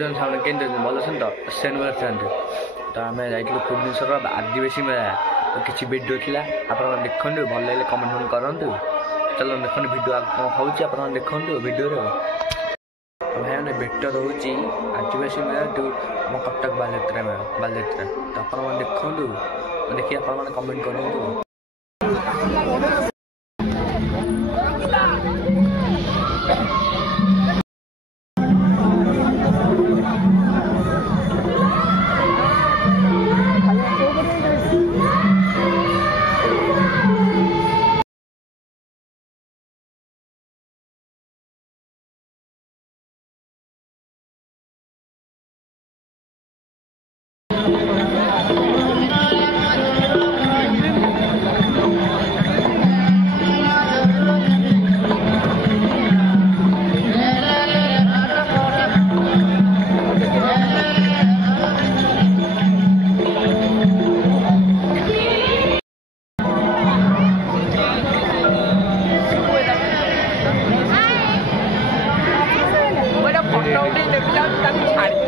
जन सामने केन्द्र भल अछन् त सेनुवर चाहन्छु त आमे जाइथिलु भुवनेश्वर आदिवासी मेला किछि भिडियो थिला आपण देखंतु भल लागले कमेंट करंतु चलो देखंतु भिडियो कौन होउछि आपण देखंतु भिडियो रे भाई ने भेट रोची आदिवासी मेला जो हम कटक बालयात्रा तो आपण देखंतु देखि आपण कमेंट करंतु Đâu đi được đâu, tao xài